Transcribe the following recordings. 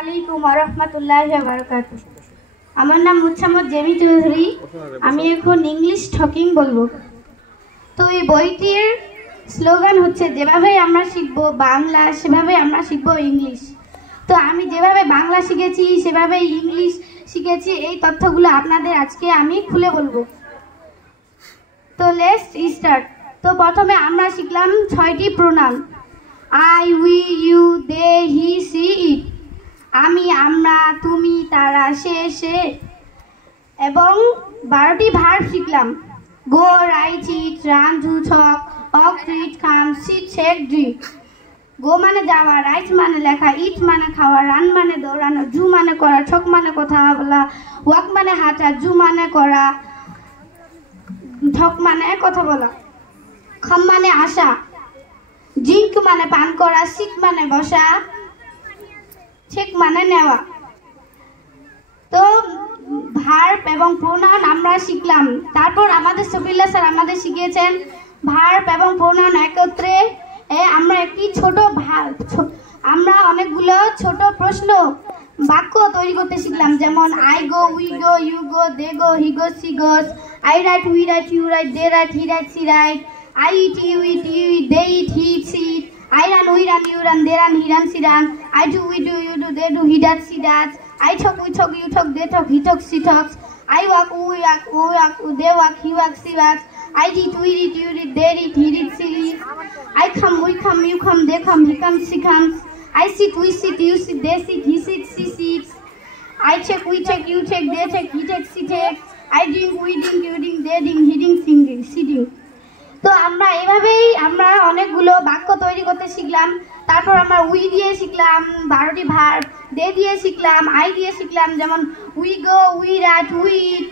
আলাইকুম ওয়া রাহমাতুল্লাহি ওয়া বারাকাতুহু। আমার নাম মুহম্মদ জেমি চৌধুরী। আমি এখন ইংলিশ টকিং বলবো। তো এই বইটির স্লোগান হচ্ছে, যেভাবে আমরা শিখব বাংলা সেভাবে আমরা শিখব ইংলিশ। তো আমি যেভাবে বাংলা শিখেছি সেভাবে ইংলিশ শিখেছি, এই তথ্যগুলো আপনাদের আজকে আমি খুলে বলবো। তো লেটস স্টার্ট। তো প্রথমে আমরা শিখলাম 6টি pronoun, I, we, you, they, he, she, it. আমি, আমরা, তুমি, তারা, সে। এবং 12টি ভার্ব শিখলাম, go, write, eat, run, do, talk, walk, read, come, sit, shake, drink. Go মানে যাওয়া, রাইট মানে লেখা, ইট মানে খাওয়া, রান মানে দৌড়ানো, ডু মানে করা, টক মানে কথা বলা, ওয়াক মানে হাঁটা, ডু মানে করা, টক মানে কথা বলা, খাম মানে আসা, ড্রিঙ্ক মানে পান করা, সিট মানে বসা, ঠিক মানে নেওয়া। তো ভার্ব এবং প্রোনাউন আমরা শিখলাম। তারপর আমাদের সফিউল্লাহ স্যার আমাদের শিখিয়েছেন ভার্ব এবং প্রোনাউন একত্রে আমরা একটি আমরা অনেকগুলো ছোট প্রশ্ন বাক্য তৈরি করতে শিখলাম। যেমন I go, we go, you go, they go, he goes, she goes. I write, we write, you write, they write, he write, she write. I eat, you eat, they eat, he eats, she eat. I run, we run, you run, they run, he runs, she runs. I do, we do, you do, they do, he does, she does. I talk, we talk, you talk, they talk, he talks, she talks. I walk, we walk, they walk, he walks, she walks. I read, we read, you read, they read, he reads, she reads. I come, we come, you come, they come, he comes, she comes. I sit, we sit, you sit, they sit, he sits, she sits. I check, we check, you check, they check, he checks, she checks. I drink, we drink, you drink, they drink, he drinks, she drinks. তো আমরা এইভাবেই আমরা অনেকগুলো বাক্য তৈরি করতে শিখলাম। তারপর আমরা উই দিয়ে শিখলাম 12টি ভার্ব, দে দিয়ে শিখলাম, আই দিয়ে শিখলাম। যেমন we go, we write, we eat,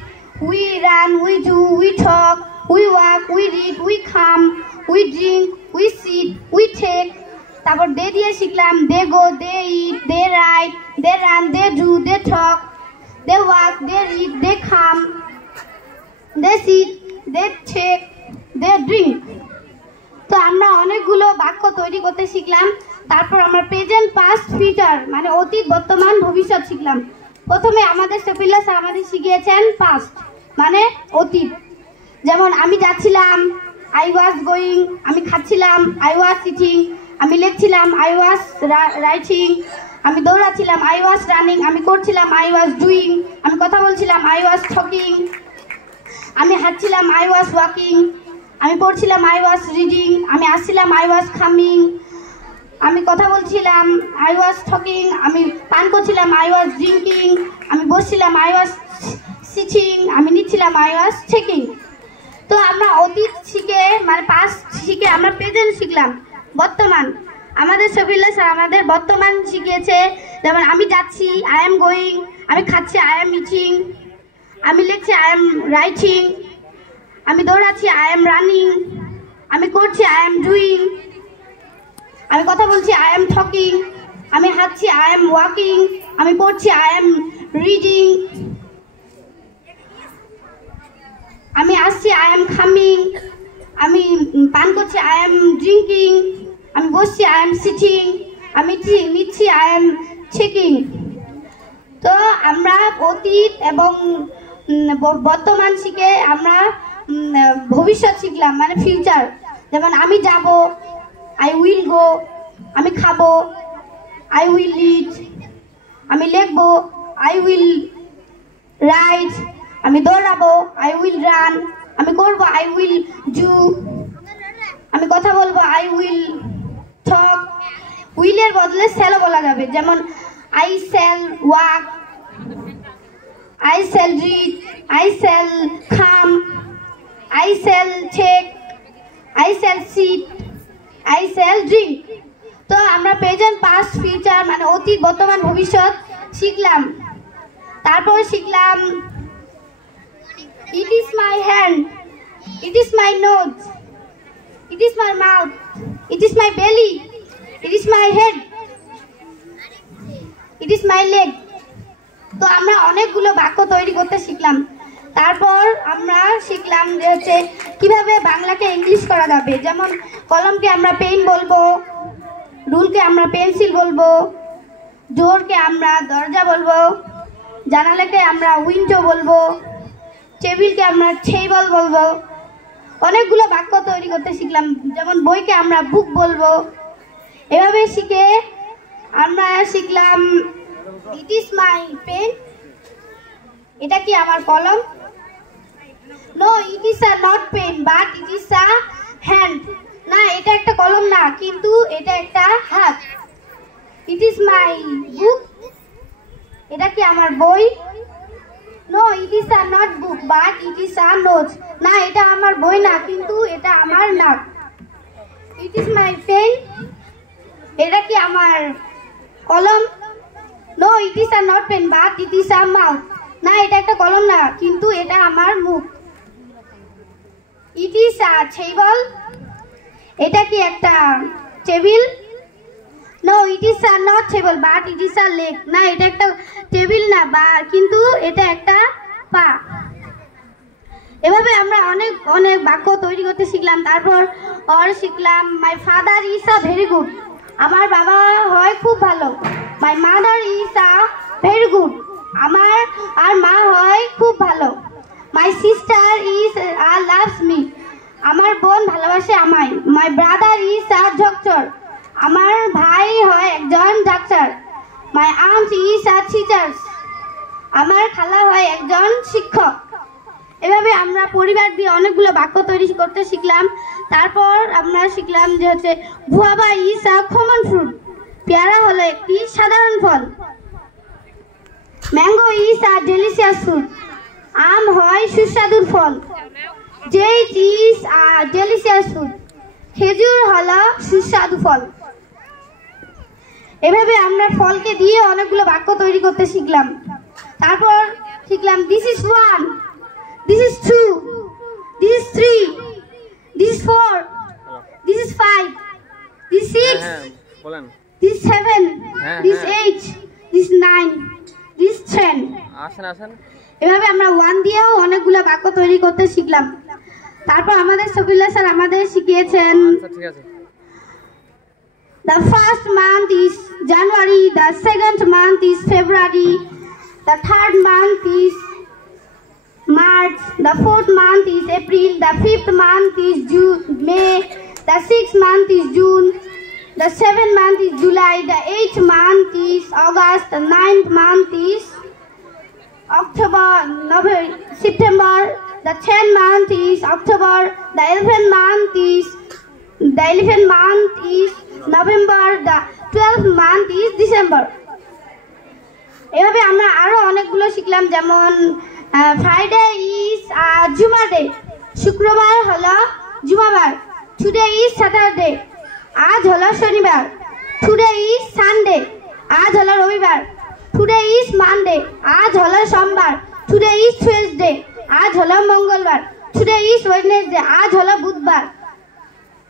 we run, we do, we talk, we walk, we read, we come, we drink, we sit, we take. তারপর দে দিয়ে শিখলাম they go, they eat, they write, they run, they do, they talk, they walk, they read, they come, they sit, they take, they drink. তো আমরা অনেকগুলো বাক্য তৈরি করতে শিখলাম। তারপর আমরা প্রেজেন্ট, পাস্ট, ফিউচার মানে অতীত, বর্তমান, ভবিষ্যৎ শিখলাম। প্রথমে আমাদের সফিউল্লাহ স্যার আমাদের শিখিয়েছেন পাস্ট মানে অতীত। যেমন আমি যাচ্ছিলাম, আই ওয়াজ গোয়িং। আমি খাচ্ছিলাম, আই ওয়াজ ইটিং। আমি লিখছিলাম, আই ওয়াজ রাইটিং। আমি দৌড়াচ্ছিলাম, আই ওয়াজ রানিং। আমি করছিলাম, আই ওয়াজ ডুইং। আমি কথা বলছিলাম, আই ওয়াজ টকিং। আমি হাঁটছিলাম, আই ওয়াজ ওয়াকিং। আমি পড়ছিলাম, আই ওয়াজ রিডিং। আমি আসছিলাম, আই ওয়াজ কামিং। আমি কথা বলছিলাম, আই ওয়াজ টকিং। আমি পান করছিলাম, আই ওয়াজ ড্রিঙ্কিং। আমি বসছিলাম, আই ওয়াজ সিটিং। আমি নিচ্ছিলাম, আই ওয়াজ টেকিং। তো আমরা অতীত শিখে মানে পাস্ট শিখে আমরা প্রেজেন্ট শিখলাম, বর্তমান। আমাদের সফিউল্লাহ স্যার আমাদের বর্তমান শিখিয়েছে। যেমন আমি যাচ্ছি, আই এম গোয়িং। আমি খাচ্ছি, আই এম ইটিং। আমি লিখছি, আই এম রাইটিং। আমি দৌড়াচ্ছি, আই এম রানিং। আমি করছি, আই এম ডুইং। আমি কথা বলছি, আই এম টকিং। আমি হাঁটছি, আই এম ওয়াকিং। আমি পড়ছি, আই এম রিডিং। আমি আসছি, আই এম কামিং। আমি পান করছি, আই এম ড্রিঙ্কিং। আমি বসছি, আই এম সিটিং। আমি নিচ্ছি, আই এম চেকিং। তো আমরা অতীত এবং বর্তমান শিখে আমরা ভবিষ্যৎ শিখলাম মানে ফিউচার। যেমন আমি যাব, আই উইল গো। আমি খাবো, আই উইল ইট। আমি লিখবো, আই উইল রাইট। আমি দৌড়াবো, আই উইল রান। আমি করবো, আই উইল ডু। আমি কথা বলবো, আই উইল টক। উইলের বদলে শ্যালও বলা যাবে। যেমন I shall walk, I shall read, I shall come, I shall take, I shall sit, I shall drink. তো আমরা প্রেজেন্ট, পাস্ট, ফিউচার মানে অতীত, বর্তমান, ভবিষ্যৎ শিখলাম। তারপর শিখলাম it is my hand, it is my nose, it is my mouth, it is my belly, it is my head, it is my leg. তো আমরা অনেকগুলো বাক্য তৈরি করতে শিখলাম। তারপর আমরা শিখলাম যে হচ্ছে কিভাবে বাংলাকে ইংলিশ করা যাবে। যেমন কলমকে আমরা পেন বলবো, রুলকে আমরা পেন্সিল বলবো, ডোরকে আমরা দরজা বলবো, জানালাকে আমরা উইন্ডো বলবো, টেবিলকে আমরা টেবল বলবো। অনেকগুলো বাক্য তৈরি করতে শিখলাম, যেমন বইকে আমরা বুক বলবো। এভাবে শিখে আমরা শিখলাম ইট ইজ মাই পেন, এটা কি আমার কলম। No, it is a not pen but it is a hand. না, এটা একটা কলম না, কিন্তু এটা একটা হাত। ইট ইজ মাই বুক, এটা কি আমার বই। No, it is a not book but it is a nose. না, এটা আমার বই না, কিন্তু এটা আমার নাক। ইট ইজ মাই পেন, এটা কি আমার কলম। No, it is a not pen but it is a mouth. না, এটা একটা কলম না, কিন্তু এটা আমার মুখ। ইট ইজ আ টেবল, এটা কি একটা table. No, it is a not table but it is a leg. না, এটা একটা টেবিল না, কিন্তু এটা একটা পা। এভাবে আমরা অনেক অনেক বাক্য তৈরি করতে শিখলাম। তারপর শিখলাম my father is a very good, আমার বাবা হয় খুব ভালো। My mother is a very good, আমার আর মা হয় খুব ভালো। My sister is loves me, আমার বোন ভালোবাসে আমায়। My brother is a doctor, আমার ভাই হয় একজন ডাক্তার। My aunt is a teacher, আমার খালা হয় একজন শিক্ষক। এভাবে আমরা পরিবার দিয়ে অনেকগুলো বাক্য তৈরি করতে শিখলাম। তারপর আমরা শিখলাম যে হচ্ছে guava is a common fruit, পেয়ারা হলো একটি সাধারণ ফল। Mango is a delicious fruit, আম হয় সুস্বাদু ফল। Date is a delicious fruit, খেজুর হলো সুস্বাদু ফল। এভাবে আমরা ফলকে দিয়ে অনেকগুলো বাক্য তৈরি করতে শিখলাম। তারপর শিখলাম this is 1, this is 2, this is 3, this is 4, this is 5, this is 6, this is 7, this is 8, this is 9, this is 10। এভাবে আমরা 1 দিয়েও অনেকগুলো বাক্য তৈরি করতে শিখলাম। তারপর আমাদের সফিউল্লাহ স্যার আমাদের শিখিয়েছেন the first month is January, the second month is February, the third month is March, the fourth month is April, the fifth month is May, the sixth month is June, the seventh month is July, the eighth month is August, the ninth month is October, November, September, the 10th month is October, the 11th month is November, the 12th month is December। এভাবে আমরা আরো অনেকগুলো শিখলাম, যেমন Friday is জুমা day, শুক্রবার হলো জুমাবার। Today is Saturday, আজ হলো শনিবার। টুডে ইজ সানডে, আজ হলো রবিবার। টুডে ইজ মানডে, আজ হলো সোমবার। টুডে ইজ টুয়েসডে, আজ হলো মঙ্গলবার। টুডে ইজ ওয়েডনেসডে, আজ হলো বুধবার।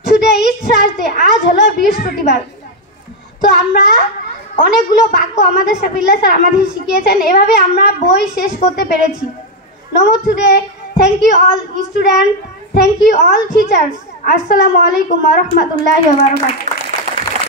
টুডে ইজ থার্সডে, আজ হলো বৃহস্পতিবার। তো আমরা অনেকগুলো বাক্য আমাদের সফিউল্লাহ স্যার আমাদের শিখিয়েছেন। এভাবে আমরা বই শেষ করতে পেরেছি। No more today. Thank you all students. Thank you all teachers. Assalamu alaikum wa rahmatullahi wa barakatuh.